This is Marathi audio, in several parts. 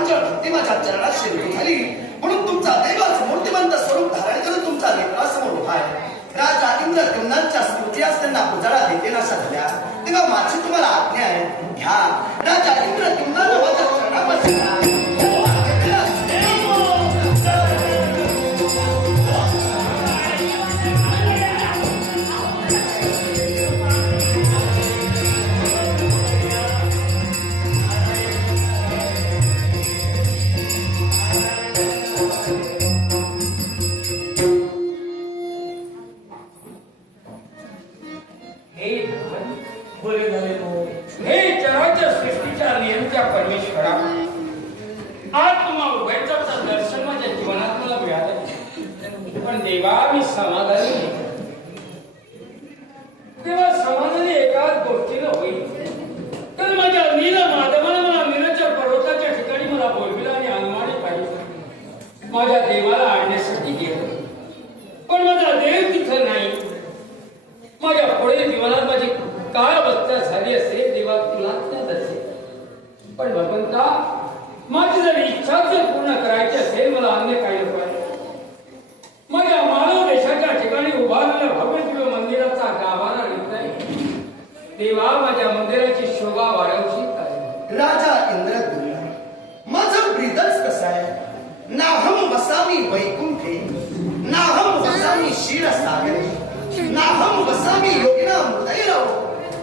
प्रांजळ भक्ती माझ्या चरणात शिरली झाली, म्हणून तुमचा दैवाच मूर्तिमंत स्वरूप धारण करून तुमचा नेत्रासमोर उभा आहे. राजा इंद्रद्युम्नांच्या स्मृती असताना उजाळा देतेनाशा झाल्या, तेव्हा माझी तुम्हाला आज्ञा आहे, घ्या. राजा इंद्रद्युम्नांना माझ्या चरणापासून परमेश्वरा, आज तुम्हाला उभयचं दर्शन माझ्या जीवनात मला मिळालं, पण देवा मी समाधानी तेव्हा समाधानी एकाच गोष्टीनं होईल, तर माझ्या नील माधवानं मला नीलच्या पर्वताच्या ठिकाणी मला बोलविलं आणि अनुमानित पाहिजे माझ्या देवाला आणण्यासाठी गेलं, पण माझा देव तिथं नाही. माझ्या पुढील जीवनात माझी काय अवस्था झाली असेल देवा तुला ज्ञात असेल, पण भगवंता माझी जर इच्छा जर पूर्ण करायची असेल मला अन्य काही नको आहे. माझ्या मानव देशाच्या ठिकाणी उभारलेल्या भव्य दिव्य मंदिराचा गाभारा निघताय देवा, माझ्या मंदिराची शोभा वाढवशी काय. राजा इंद्रद्युम्न, माझं ब्रीदच कसं आहे, नाहम वसामी वैकुंठे, नाहम वसामी क्षीरसागरे, नाहम वसामी योगिनां हृदयरव,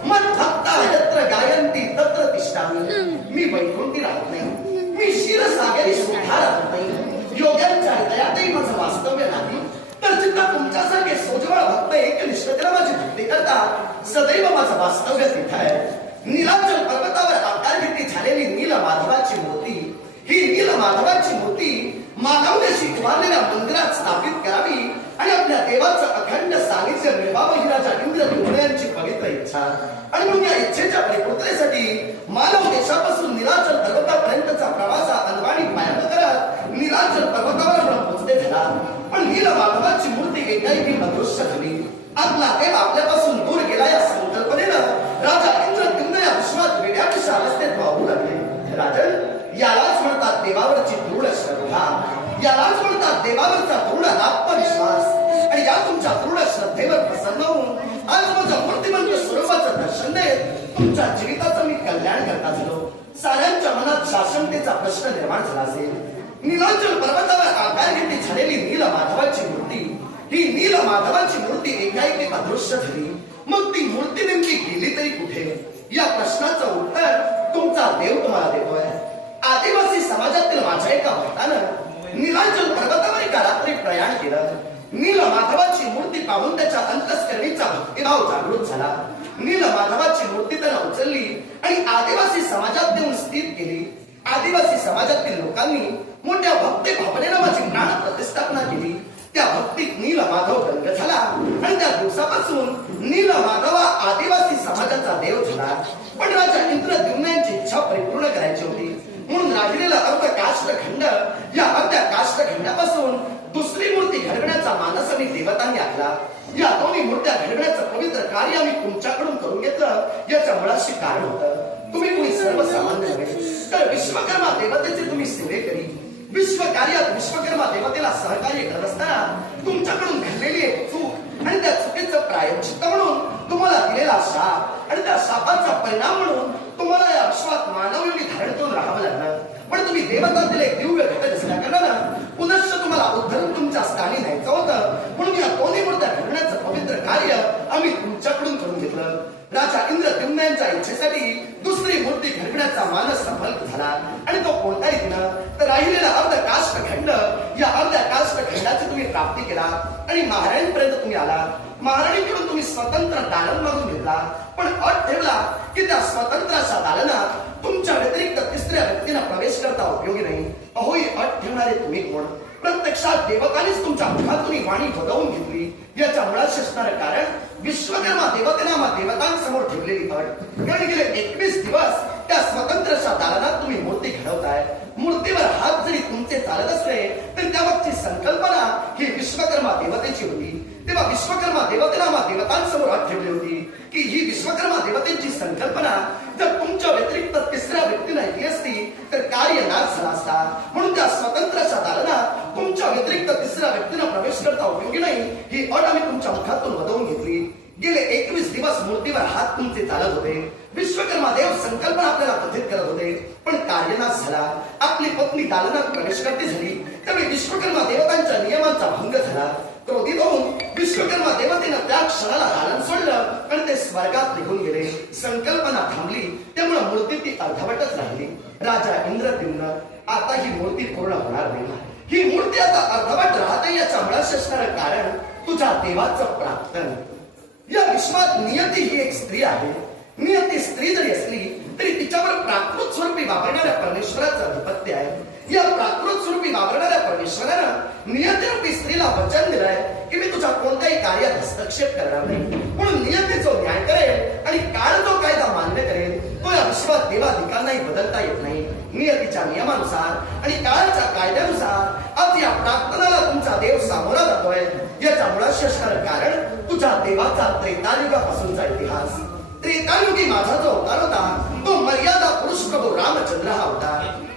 मद्भक्ता यत्र गायन्ति तत्र तिष्ठामि. मी वैकुंठी राहत नाही, मी क्षीरसागरी सुद्धा राहत नाही. योग्यांच्या हृदयातही माझं वास्तव्य नाही, तर जिथं तुमच्यासारखे सोजवळ भक्त एकनिष्ठतेने माझी भक्ती करतात सदैव माझं वास्तव्य तिथं आहे. नीलाचल पर्वतावर आकार घेतली झालेली नील माधवाची मूर्ती, ही नील माधवाची मूर्ती मानवदेशी उभारलेल्या मंदिरात स्थापित करावी आणि आपल्या देवाचं अखंड सानिध्य मिळवावं ही राजा इंद्रद्युम्नांची पवित्र इच्छा. आणि म्हणून या इच्छेच्या परिपूर्ततेसाठी मानव देशापासून नीलाचल पर्वतापर्यंतचा प्रवास अनवाणी पायंड करत नीलाचल पर्वतावर आपण पोहोचले झाला. पण नील माधवाची मूर्ती एकाएकी अदृश्य झाली. आपला देव आपल्यापासून दूर गेला या संकल्पनेनं राजा इंद्रद्युम्न या विश्वात वेड्याच्या अवस्थेत वाहू लागले. राजन, यालाच म्हणतात देवावरची दृढ श्रद्धा, यालाच म्हणतात देवावरचा दृढ आत्मविश्वास. आणि या तुमच्या दृढ श्रद्धेवर प्रसन्न होऊन आज माझ्या मूर्तिमंत स्वरूपाचं दर्शन देत तुमच्या जीविताचं मी कल्याण करता झालो. साऱ्यांच्या मनात शासनतेचा प्रश्न निर्माण झाला असेल. नीलाचल पर्वतावर आकार घेतली झालेली नील माधवाची मूर्ती, ही नील माधवाची मूर्ती एकाएकी अदृश्य झाली. मग ती मूर्ती नेमकी गेली तरी कुठे, या प्रश्नाचं उत्तर तुमचा देव तुम्हाला देतोय. आदिवासी समाजातील माझ्या एका भक्तानं नीलाचल पर्वतावर एका रात्री प्रयाण केलं. नील माधवाची मूर्ती पाहून त्याच्या अंतस्करणीचा भक्तिभाव जागृत झाला. नील माधवाची मूर्ती त्यानं उचलली आणि आदिवासी समाजात देऊन स्थित केली. आदिवासी समाजातील लोकांनी मोठ्या भक्ती भावनेनं माझी प्राण प्रतिष्ठापना केली. त्या भक्तीत नील माधव रंग झाला आणि त्या दिवसापासून नील माधवा आदिवासी समाजाचा देव झाला. पण राजा इंद्रद्युम्नांची इच्छा परिपूर्ण करायची होती, म्हणून राहिलेला अर्ध काष्ठखंड, या अर्ध्या काष्ठखंडापासून दुसरी मूर्ती घडवण्याचा मानस आम्ही देवतांनी आखला. या दोन्ही मूर्त्या घडवण्याचं पवित्र कार्य आम्ही तुमच्याकडून करून घेतलं. याच्या मुळाशी कारण होतं, तुम्ही कोणी सर्वसामान्य नव्हे, तर विश्वकर्मा देवतेचे तुम्ही सेवेकरी. विश्व कार्यात विश्वकर्मा देवतेला सहकार्य करत असताना तुमच्याकडून घडलेली एक चूक आणि त्या चुकीचं प्रायश्चित्त म्हणून तुम्हाला दिलेला शाप आणि त्या शापाचा परिणाम म्हणून तुम्हाला या विश्वात मानवयोनी धारण करून राहावं लागलं. पण तुम्ही देवतातील एक दिव्य घटक असल्या कारणानं पुनश्च तुम्हाला उद्धरून तुमच्या स्थानी न्यायचं होतं, म्हणून या दोन्ही मूर्त्या घडवण्याचं पवित्र कार्य आम्ही तुमच्याकडून करून घेतलं. राजा इंद्रद्युम्नांच्या इच्छेसाठी दुसरी मूर्ती घडवण्याचा मानस सफल झाला. आणि तो कोणताही दिनं तर राहिलेला अर्ध काष्ठखंड, या अर्ध्या काष्ठखंडाची तुम्ही प्राप्ती केला आणि महाराणीपर्यंत तुम्ही आला. महाराणीकडून तुम्ही स्वतंत्र दालन मागून घेतला, पण अट ठेवला की त्या स्वतंत्राच्या दालनात तुमच्या व्यतिरिक्त तिसऱ्या व्यक्तीला प्रवेश करता उपयोगी नाही. अहो, ही अट ठेवणारे तुम्ही कोण? प्रत्यक्षात देवतांनीच तुमच्या मुखातून वाणी बदवून घेतली. याच्या मुळात असणारं कारण विश्वकर्मा देवतेना देवतांसमोर ठेवलेली अट. कारण गेले 21 दिवस त्या स्वतंत्रच्या दालनात तुम्ही मूर्ती घडवताय. मूर्तीवर हात जरी तुमचे चालत असले तरी त्यामागची संकल्पना ही विश्वकर्मा देवतेची होती. तेव्हा विश्वकर्मा देवतेना देवतांसमोर अट ठेवली होती की ही विश्वकर्मा देवतेची संकल्पना जर तुमच्या व्यतिरिक्त तिसऱ्या व्यक्तीने ऐकली असती तर कार्य नाश झाला असता. म्हणून त्या स्वतंत्राच्या दालनात तुमच्या व्यतिरिक्त तिसऱ्या व्यक्तीने प्रवेश करता उपयोगी नाही ही अट आम्ही तुमच्या मुखातून वदवून घेतली. गेले 21 दिवस मूर्तीवर हात तुमचे चालत होते. विश्वकर्मा देव संकल्पना आपल्याला कथित करत होते, पण कार्यनाश झाला. आपली पत्नी दालनात प्रवेश करते झाली त्यावेळी विश्वकर्मा देवतांच्या नियमांचा भंग झाला. क्रोधित होऊन विश्वकर्मा देवतेनं त्या क्षणाला दालन सोडलं आणि ते स्वर्गात निघून गेले. संकल्पना थांबली त्यामुळे मूर्ती ती अर्धवटच राहिली. राजा इंद्रद्युम्न आता ही मूर्ती पूर्ण होणार नाही. ही मूर्ती आता अर्धवट राहते याच्या मुळाशी असणारं कारण तुझ्या देवाचं प्रार्थन. या विश्वात नियती ही एक स्त्री आहे. नियती स्त्री जरी असली तरी तिच्यावर प्राकृत स्वरूपी वापरणाऱ्या परमेश्वराचं अधिपत्य आहे. या प्राकृत स्वरूपी वापरणाऱ्या परमेश्वरानं नियतीरूपी स्त्रीला वचन दिलंय की मी तुझ्या कोणत्याही कार्यात हस्तक्षेप करणार नाही. म्हणून नियती जो न्याय करेल आणि काळ जो कायदा मान्य करेल तो या विश्वात देवाधिकांनाही बदलता येत नाही. नियतीच्या नियमानुसार आणि काळाच्या कायद्यानुसार आज या प्रार्थनाला तुमचा देव सामोरा जातोय. याच्या मुळाशी असणारं कारण तुझ्या देवाचा त्रेतायुगापासूनचा इतिहास. त्रेतायुगी माझा जो अवतार होता तो मर्यादा पुरुष प्रभू रामचंद्र हा होता.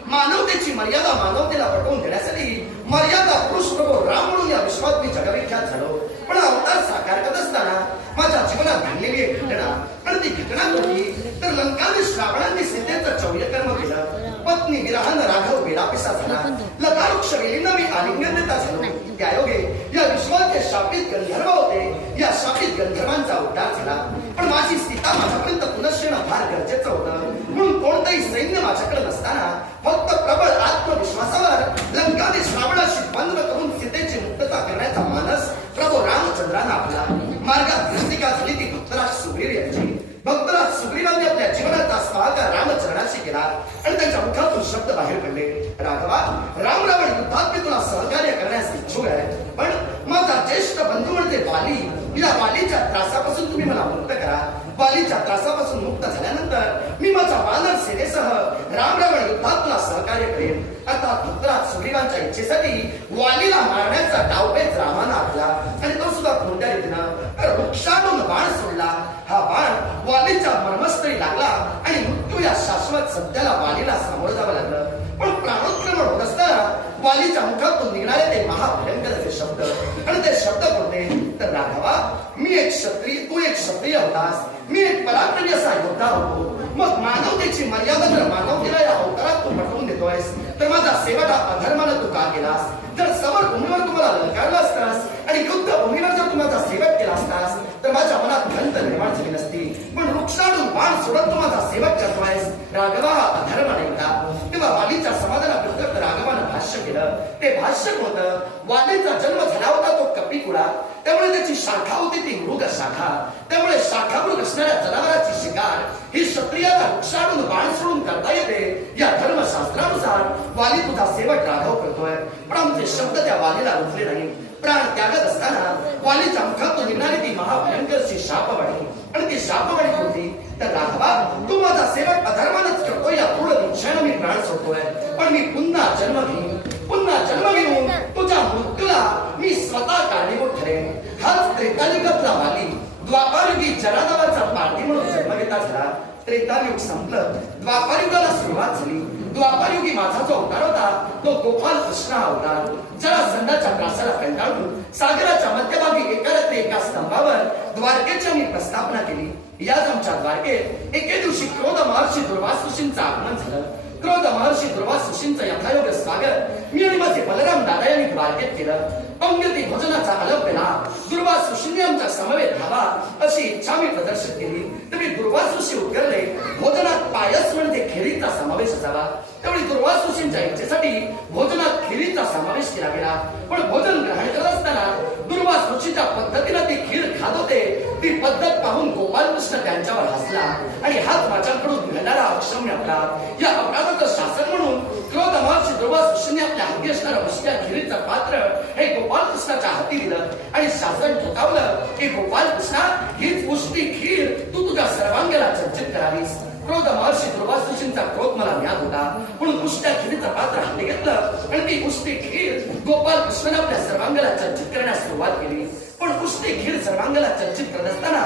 मानवतेची मर्यादा मानवतेला पटवून देण्यासाठी मर्यादा पुरुष प्रभू राम म्हणून या विश्वात मी जगविख्यात झालो. पण अवतार साकार करत असताना माझ्या जीवनात घडलेली एक घटना आणि ती घटना होती तर लंकादेश रावणांनी सीतेचं चौर्यकर्म केलं. पत्नी विरहानं राघव बेडापिसा झाला. लतावृक्ष वेलींना मी आलिंगन देता झालो. त्यायोगे या विश्वाचे शापित गंधर्व होते. या शापित गंधर्वांचा उद्धार झाला. पण माझी सीता माझ्यापर्यंत पुनश्च येणं फार गरजेचं होतं. म्हणून कोणतंही सैन्य माझ्याकडे नसताना फक्त प्रबळ आत्मविश्वासावर लंकादेश रावणाशी बंद करून सीतेची मुक्तता करण्याचा मानस प्रभू रामचंद्रांना आपला. मार्गात रसिका झाली ती भक्तराज सुग्रीव यांची. भक्तराज सुग्रीवांनी आपल्या जीवनाचा स्वागत रामचरणाशी केला आणि त्यांच्या मुखातून शब्द बाहेर पडले. राघवा, राम रावण युद्धात मी तुला सहकार्य करण्यास इच्छुक आहे, पण माझा ज्येष्ठ बंधू म्हणजे वाली, या वालीच्या त्रासापासून तुम्ही मला मुक्त करा. वालीच्या त्रासापासून मुक्त झाल्यानंतर मी माझ्या वानर सेनेसह राम रावण युद्धात तुला सहकार्य करेन. अर्थात भक्तराज सुग्रीवांच्या इच्छेसाठी वालीला मारण्याचा डावपेच रामानं आखला आणि तो सुद्धा कोणत्या रीतीनं वृक्षातून बाण सोडला. हा बाण वालीच्या मर्मस्थळी लागला आणि मृत्यू या शाश्वत सत्याला वालीला सामोरं जावं लागलं. पण प्राणोत्क्रमण होत असताना वालीच्या मुखातून निघणारे ते महाभयंकर असे शब्द आणि ते शब्द कोणते तर राघवा, मी एक क्षत्रिय, तू एक क्षत्रिय होतास, मी एक पराक्रमी असा योद्धा होतो. मग मानवतेची मर्यादा जर मानवतेला या अवतारात तू पटवून देतोयस तर माझा सेवक अधर्मानं तू का केलास? जर समर भूमीवर तुम्हाला ललकारला असतास आणि युद्ध भूमीवर जर तुम्हाला सेवक केला असतास तर माझ्या मनात खंत निर्माण झाली नसती. पण वृक्षातून बाण सोडत तू माझा सेवक करतोयस, राघवा हा अधर्म नाही का? तेव्हा वालीच्या समाधानाबद्दल राघवानं भाष्य केलं. ते भाष्य होतं, वालीचा जन्म झाला होता तो कपिकुळा, त्यामुळे त्याची शाखा होती ती मृग शाखा. त्यामुळे शाखामृग असणाऱ्या जनावराची शिकार ही क्षत्रियाला वृक्षातून बाण सोडून करता येते. या धर्मशास्त्रानुसार वाली तुझा सेवक राघव करतोय, पण आमचे शब्द त्या वालीला रुजले नाही. प्राण त्यागत असताना वालीच्या मुखातून निघणारी ती महाभयंकरची शापवाणी आणि ती शापवाणी होती तर राघवा, तू माझा सेवक अधर्मानच करतोय या पूर्ण निश्चयानं मी प्राण सोडतोय. पण मी पुन्हा जन्म घेईन, पुन्हा जन्म घेऊन तुझ्या मृत्यूला मी स्वतः कारणीभूत ठरेन. हाच त्रेतायुगातला वाली द्वापारयुगी जरा नावाचा पारधी म्हणून जन्म घेता झाला. त्रेतायुग संपलं, द्वापारयुगाला सुरुवात झाली. द्वापारयुगी माझा जो अवतार होता तो गोपाल कृष्ण हा अवतार. जरासंधाच्या त्रासाला कंटाळून सागराच्या मध्यभागी एकारात्री एका स्तंभावर द्वारकेची मी प्रस्थापना केली. याच आमच्या द्वारकेत एके दिवशी क्रोध महर्षी दुर्वासुशींचं आगमन झालं. क्रोध महर्षी दुर्वासुशींचं यथायोग्य स्वागत मी आणि माझे बलराम दादा यांनी द्वारकेत केलं. पंक्ती भोजनाचा आलाप केला. दुर्वासुशींनी आमच्या समवेत व्हावा अशी इच्छा मी प्रदर्शित केली. तरी दुर्वासुशी उत्तरले, भोजनात पायस म्हणजे खिरीचा समावेश असावा. त्यावेळी दुर्वासुशींच्या इच्छेसाठी भोजनात खिरीचा समावेश केला गेला. पण भोजन ग्रहण करत असताना दुर्वासुशीच्या पद्धतीनं ती खीर खात होते. ती पद्धत पाहून गोपालकृष्ण त्यांच्यावर हसला आणि हात माझ्याकडून घडणारा अक्षम्य अपराध, या अपराधाचं शासन म्हणून क्रोध महर्षी दुर्वासुशींनी आपल्या हाती असणारं मस्त्या खिरीचं पात्र हे गोपालकृष्णाच्या हाती दिलं आणि शासन ठोठावलं की गोपालकृष्णा, हीच पुष्टी खीर तू तुझ्या सर्वांगाला चर्चित करावीस. क्रोध महर्षी दुर्वासुशींचा क्रोध मला ज्ञात होता म्हणून पुष्ट्या खिरीचं पात्र हाती घेतलं आणि ती पुष्टी खीर गोपाल कृष्णाने आपल्या सर्वांगाला चर्चित करण्यास सुरुवात केली. पण उष्णेखीर सर्वांगाला चर्चित करत असताना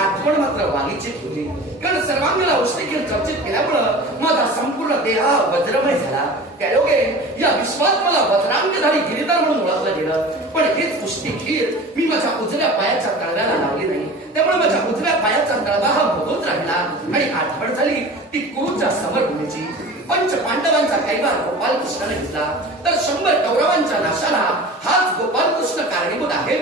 आठवण मात्र वालीची ठेवली. कारण सर्वांगाला उष्णेखीर चर्चित केल्यामुळं माझा संपूर्ण देह वज्रमय झाला. त्यायोगे या विश्वात मला वज्रांगधारी गिरीधर म्हणून ओळखलं गेलं. पण हेच उष्णेखीर मी माझ्या उजव्या पायाच्या तळव्याला लावली नाही. त्यामुळे माझ्या उजव्या पायाचा तळवा हा भोगत राहिला आणि आठवण झाली ती कुरूच्या समरभूमीची. पंच पांडवांचा कैवार गोपाल कृष्णाने घेतला तर 100 कौरवांच्या नाशाला हाच गोपाल कृष्ण कारणीभूत आहे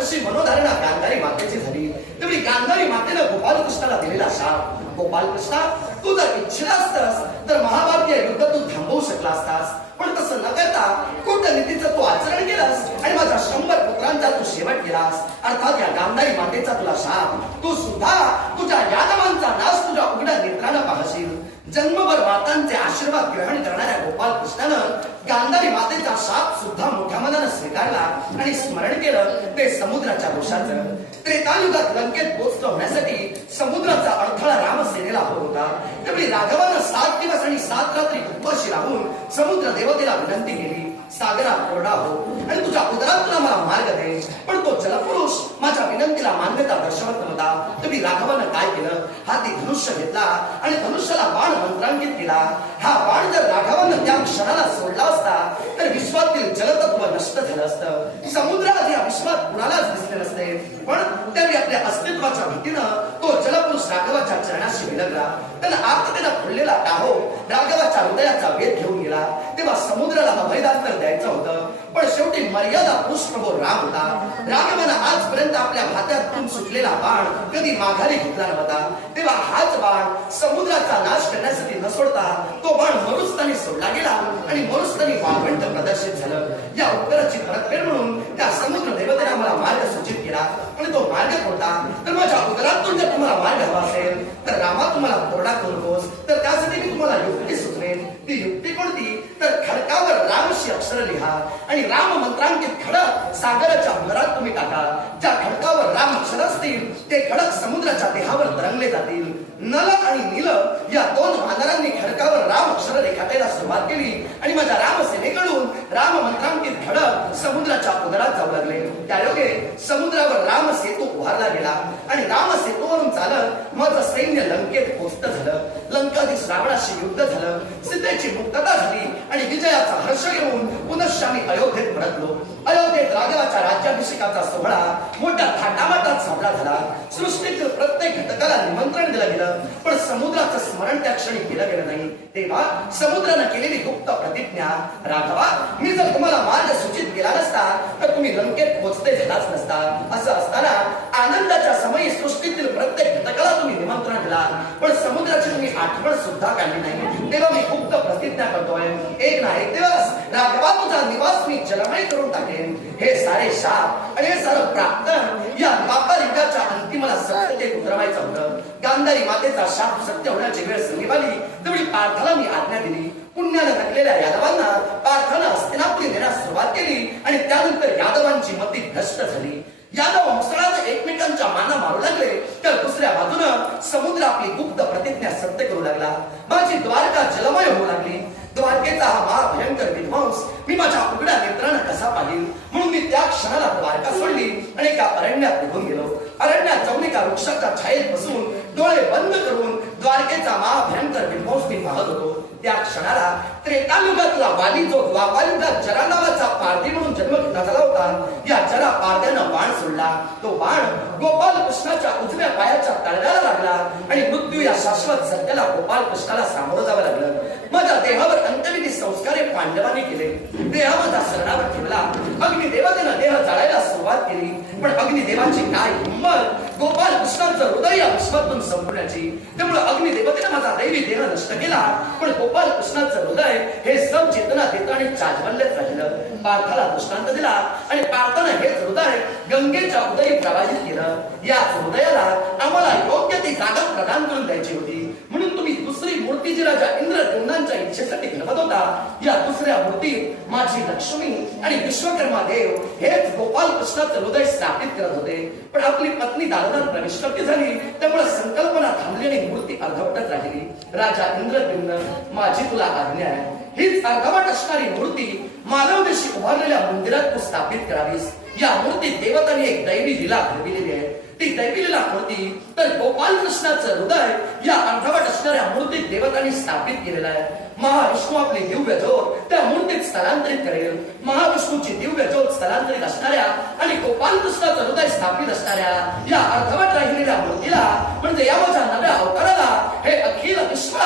अशी मनोधारणा गांधारी मातेची झाली. तेवढी गांधारी मातेनं गोपाल कृष्णाला दिलेला शाप, गोपाल कृष्णा तू जर इच्छिला असतास तर महाभारतीय युद्ध तू थांबवू शकला असतास. पण तसं न करता कूटनीतीचं तू आचरण केलास आणि माझ्या 100 पुत्रांचा तू शेवट केलास. अर्थात या गांधारी मातेचा तुला शाप. तू सुद्धा तुझ्या यादवांचा नाश तुझ्या उघड्या नेत्रानं पाहशील. जन्मभर मातांचे आशीर्वाद ग्रहण करणाऱ्या गोपाल कृष्णानं गांधारी मातेचा शाप सुद्धा मोठ्या मनानं स्वीकारला आणि स्मरण केलं ते समुद्राच्या दोषाचं. त्रेतायुगात लंकेत पोहोचलं होण्यासाठी समुद्राचा अडथळा रामसेनेला होत होता. त्यावेळी राघवानं 7 दिवस आणि 7 रात्री उपवाशी राहून समुद्र देवतेला विनंती केली, सागरा कोरडा हो आणि तुझ्या उदरातून आम्हाला मार्ग दे. पण तो जलपुरुष माझ्या विनंतीला मान्यता दर्शवत नव्हता. तुम्ही राघवानं काय केलं, हाती धनुष्य घेतला आणि धनुष्याला बाण मंत्रांकित केला. हा बाण जर राघवानं त्या क्षणाला सोडला असता तर विश्वातील जलतत्व नष्ट झालं असतं. समुद्र आधी या विश्वात कुणालाच दिसले नसते. पण त्यावेळी आपल्या अस्तित्वाच्या भीतीनं तो जलपुरुष राघवाच्या चरणाशी विलगला. त्यानं आत्मतेला फुललेला टाहो राघवाच्या हृदयाचा वेध घेऊन गेला. तेव्हा समुद्राला अभयदान द्यायचं होतं. पण शेवटी मर्यादा पुरुष प्रभू राम होता. राघवानं आजपर्यंत आपल्या हातातून सुटलेला बाण कधी माघारी घेतला नव्हता. तेव्हा हाच बाण समुद्राचा नाश करण्यासाठी न सोडता तो बाण मरुस्थानी सोडला गेला आणि मरुस्थानी वाळवंट प्रदर्शित झालं. या उत्तराची परतफेड म्हणून त्या समुद्र देवतेने मला मार्ग सूचित केला. आणि तो मार्ग कोणता, तर माझ्या उदरातून जर तुम्हाला मार्ग हवा असेल तर रामा तुम्हाला कोरडा करू नकोस, तर त्यासाठी मी तुम्हाला युक्ती सुचवेन. ती युक्ती कोणती, तर खडकावर रामशी अक्षर लिहा आणि राम मंत्रांकित खडक सागराच्या उदरात तुम्ही टाका. ज्या खडकावर राम अक्षर असतील ते खडक समुद्राच्या देहावर तरंगले जातील. नल आणि नील या 2 वानरांनी खडकावर राम अक्षर रेखाटायला सुरुवात केली आणि माझ्या रामसेनेकडून राम मंत्रांकित खडक समुद्राच्या उदरात जाऊ लागले. त्यायोगे समुद्रावर राम सेतू उभारला गेला आणि राम सेतूवरून चालत माझं सैन्य लंकेत पोचत झालं. लंकाधीश रावणाशी युद्ध झालं, सीतेची मुक्तता झाली आणि विजयाचा हर्ष घेऊन पुनश्च आम्ही अयोध्येत परतलो. अयोध्येत राघवाच्या राज्याभिषेकाचा सोहळा मोठ्या थाटामाटात साजरा झाला. सृष्टीतील प्रत्येक घटकाला निमंत्रण दिलं गेलं. पण समुद्राचं स्मरण त्या क्षणी केलं गेलं नाही. तेव्हा समुद्रानं केलेली गुप्त प्रतिज्ञा, राघवा मी जर तुम्हाला मार्ग सूचित केला नसता तर तुम्ही लंकेत पोचते झालाच नसता. असं असताना आनंदाच्या समयी सृष्टीतील प्रत्येक घटकाला तुम्ही निमंत्रण दिला पण समुद्राची तुम्ही आठवण सुद्धा काढली नाही. तेव्हा मी गुप्त प्रतिज्ञा करतोय, एक ना एक दिवस राघवा तुझा निवास मी जलमय करून टाकेन. हे सारे शाप आणि हे सारं प्राप्त या द्वापर युगाच्या अंतिमाला सत्यतेत उतरवायचं होतं. गांधारी मातेचा शाप सत्य होण्याची वेळ समीप आली तेवढी पार्थाला मी आज्ञा दिली. पुण्यानं नटलेल्या यादवांना पार्थानं हस्तिनापुरी नेण्यास सुरुवात केली आणि त्यानंतर यादवांची मती भ्रष्ट झाली. यादव मुसळानं एकमेकांच्या माना मारू लागले तर दुसऱ्या बाजूनं समुद्र आपली गुप्त प्रतिज्ञा सत्य करू लागला. माझी द्वारका जलमय होऊ लागली. द्वारकेचा हा महाभयंकर विध्वंस मी माझ्या उघड्या नेत्रानं कसा पाहिल म्हणून मी त्या क्षणाला द्वारका सोडली आणि एका अरण्यात निघून गेलो. अरण्यात जाऊन एका वृक्षाच्या छायेत बसून डोळे बंद करून द्वारकेचा महाभयंकर विध्वंस मी पाहत होतो. त्या क्षणाला त्रेतायुगातला वाली जो द्वापारयुगात जरा नावाचा पारधी म्हणून जन्म घेतला झाला होता, या जरा पारध्यानं बाण सोडला. तो बाण गोपाल कृष्णाच्या उजव्या पायाच्या तळव्याला लागला आणि मृत्यू या शाश्वत सत्याला गोपाल कृष्णाला सामोरं जावं लागलं. माझ्या देहावर अंत्यविधी संस्कारे पांडवांनी केले. देह माझा शरणावर ठेवला. अग्निदेवतेनं देह जाळायला सुरुवात केली. पण अग्निदेवाची काय हिंमत गोपाल कृष्णाचं हृदय या विश्वातून संपवण्याची. त्यामुळे अग्निदेवतेनं माझा दैवी देह नष्ट केला पण गोपाल कृष्णाचं हृदय हे सब चेतना देत आणि चाचवल्यात राहिलं. पार्थाला दृष्टांत दिला आणि पार्थानं हेच हृदय गंगेच्या उदयी प्रवाहित केलं. याच हृदयाला आम्हाला योग्य ती जागा प्रदान करून द्यायची होती. म्हणून तुम्ही दुसरी मूर्ती जी राजा इंद्रद्युम्नांच्या इच्छेसाठी घडवत होता, या दुसऱ्या मूर्तीत माझी लक्ष्मी आणि विश्वकर्मा देव हेच गोपाल कृष्णाचं हृदय स्थापित करत होते. पण आपली पत्नी दारुणात प्रविष्ट झाली त्यामुळे संकल्पना थांबली आणि मूर्ती अर्धवटच राहिली. राजा इंद्रद्युम्न माझी तुला आज्ञा आहे, हीच अर्धवट असणारी मूर्ती मानवदेशी उभारलेल्या मंदिरात तू स्थापित करावीस. या मूर्तीत देवतांनी एक दैवी लीला घडविलेली आहे. ती दैवी लीला कोणती तर गोपाल कृष्णाचं हृदय या अर्धवट असणाऱ्या मूर्तीत देवतांनी स्थापित केलेलं आहे. महाविष्णू आपली दिव्य ज्योत त्या मूर्तीत स्थलांतरित करेल. महाविष्णूची दिव्य ज्योत स्थलांतरित असणाऱ्या आणि गोपाल कृष्णाचं हृदय स्थापित असणाऱ्या या अर्धवट राहिलेल्या मूर्तीला म्हणजे या माझ्या नव्या अवताराला हे अखिल विश्व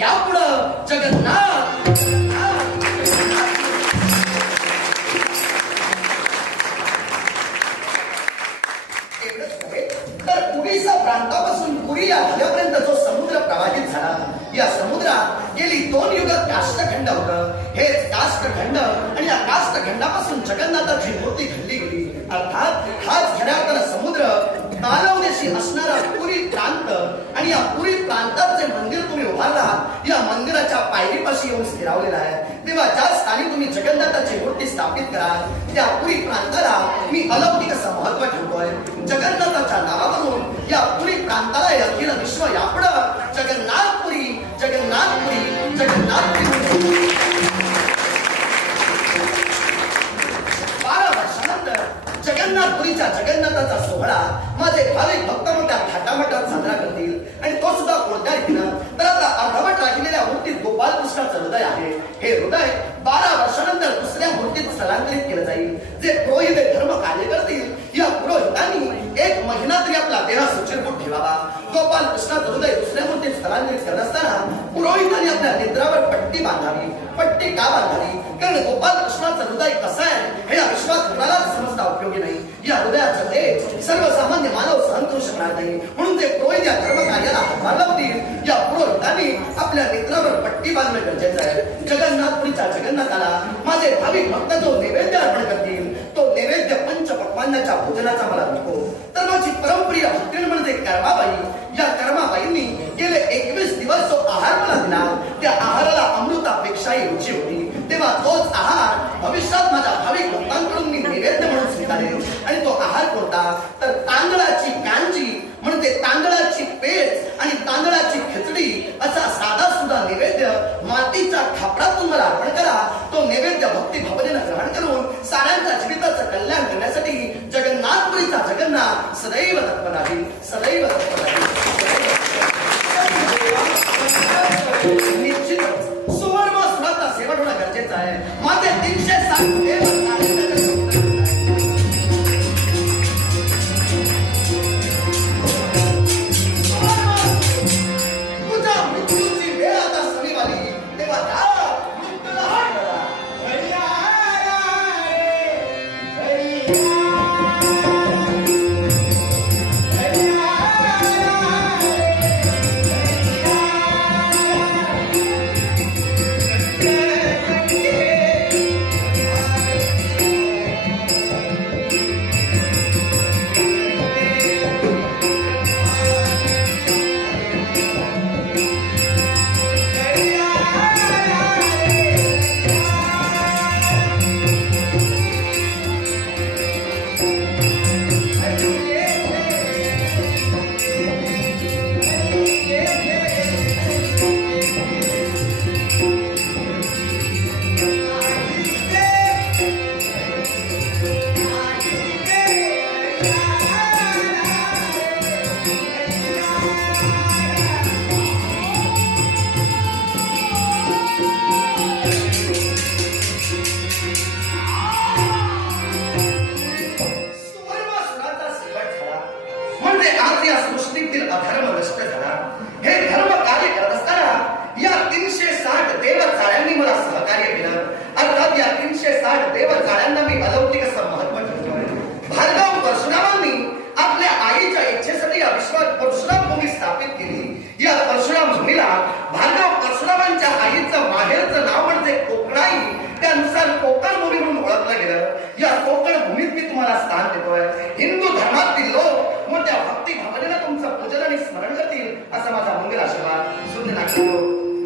यापुढं जगन्नाथ तर पुरीचा प्रांतापासून पुरी या नद्यापर्यंत जो समुद्र प्रवाहित झाला, या समुद्रात गेली 2 युग काष्ठखंड होतं. हेच काष्ठखंड आणि या काष्ठखंडापासून जगन्नाथाची मूर्ती घडली गेली. अर्थात हाच खऱ्या अर्थानं समुद्र मानवदेशी असणारा पुरी प्रांत आणि या पुरी प्रांतात जे मंदिर तुम्ही उभारला या मंदिराच्या पायरीपाशी येऊन स्थिरावलेला आहे. तेव्हा ज्या स्थानी तुम्ही जगन्नाथाची मूर्ती स्थापित कराल त्या पुरी प्रांताला मी अलौकिक असं महत्व ठेवतोय. जगन्नाथाच्या नावावरून या पुरी प्रांताला हे अखिल विश्व यापुढं जगन्नाथपुरी जगन्नाथपुरी जगन्नाथपुरी. 12 वर्षानंतर जगन्नाथपुरीच्या जगन्नाथाचा सोहळा माझे भाविक भक्त मोठ्या थाटामाटात साजरा करतील. आणि तो सुद्धा कोणत्या रीतीनं तर आता अर्धवट राहिलेल्या मूर्तीत गोपाल कृष्णाचं हृदय आहे. हे हृदय 12 वर्षानंतर दुसऱ्या मूर्तीत स्थलांतरित केलं जाईल. जे पुरोहित धर्म कार्य करतील या पुरोहितांनी 1 महिना तरी आपला देह सुचिरभूत ठेवावा. गोपाल कृष्णाचं हृदय दुसऱ्या मूर्तीत स्थलांतरित करत असताना पुरोहितांनी आपल्या नेत्रावर पट्टी बांधावी. पट्टी का बांधावी कारण गोपाल कृष्णाचं हृदय कसं आहे हे या विश्वात कुणालाच समजता उपयोगी नाही. या हृदयाचं ते सर्वसामान्य मानव सहन करू शकणार नाही. म्हणून ते पुरोहित या धर्म कार्याला हातभार लावतील. या पुरोहितांनी आपल्या नेत्रावर पट्टी बांधणं गरजेचं आहे. जगन्नाथपुरीच्या जगन्नाथाला माझे भाविक भक्त जो नैवेद्य अर्पण करतील तो नैवेद्य पंचपक्वान्नाच्या भोजनाचा मला नको. तर माझी परमप्रिय भक्तीण म्हणजे कर्माबाई. या कर्माबाईंनी गेले 21 दिवस जो आहार मला दिला त्या आहाराला अमृतापेक्षाही रुची होती. तेव्हा तोच आहार भविष्यात माझ्या भाविक भक्तांकडून मी नैवेद्य म्हणून स्वीकारेल. आणि तो आहार कोणता तर तांदळाची कांजी म्हणजे तांदळाची पेच आणि तांदळाची खिचडी असा साधा सुद्धा नैवेद्य मातीच्या खापरातून मला अर्पण करा. तो नैवेद्य भक्ती भावनेनं ग्रहण करून साऱ्यांच्या जीविताचं कल्याण करण्यासाठी जगन्नाथपुरीचा जगन्नाथ सदैव तत्पर राहील. सदैव तत्पर राहील. निश्चितच सुवर्णसुराचा सेवन होणं गरजेचं आहे. माझे 360 देव तुझ्या मृत्यूची वेळ आता समीप आली. तेव्हा मृत्यूला हात धरा. अधर्म नष्ट झाला. हे धर्म कार्य करत असताना या 360 देवचाळ्यांनी मला सहकार्य केलं. अर्थात या 360 देवचाळ्यांना मी अलौकिक असं महत्व ठेवतोय. भार्गव परशुरामांनी आपल्या आईच्या इच्छेसाठी या विश्वात परशुराम भूमी स्थापित केली. या परशुराम भूमीला भार्गव परशुरामांच्या आईचं माहेरचं नाव म्हणजे कोकणाई. त्यानुसार कोकण भूमी म्हणून ओळखलं गेलं. या कोकण भूमीत मी तुम्हाला स्थान देतोय. हिंदू धर्मातील लोक मोठ्या भक्ती भावनेनं तुमचं पूजन आणि स्मरण करतील असा माझा मंगल आशीर्वाद. शून्य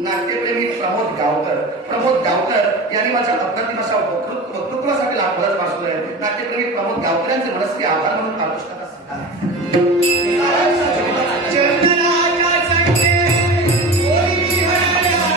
नाट्यप्रेमी प्रमोद गावकर यांनी माझ्या अप्रतिम अशा वक्तृत्वासाठी लाभ मासून नाट्यप्रेमी प्रमोद गावकर यांचे मनस्वी आभार म्हणून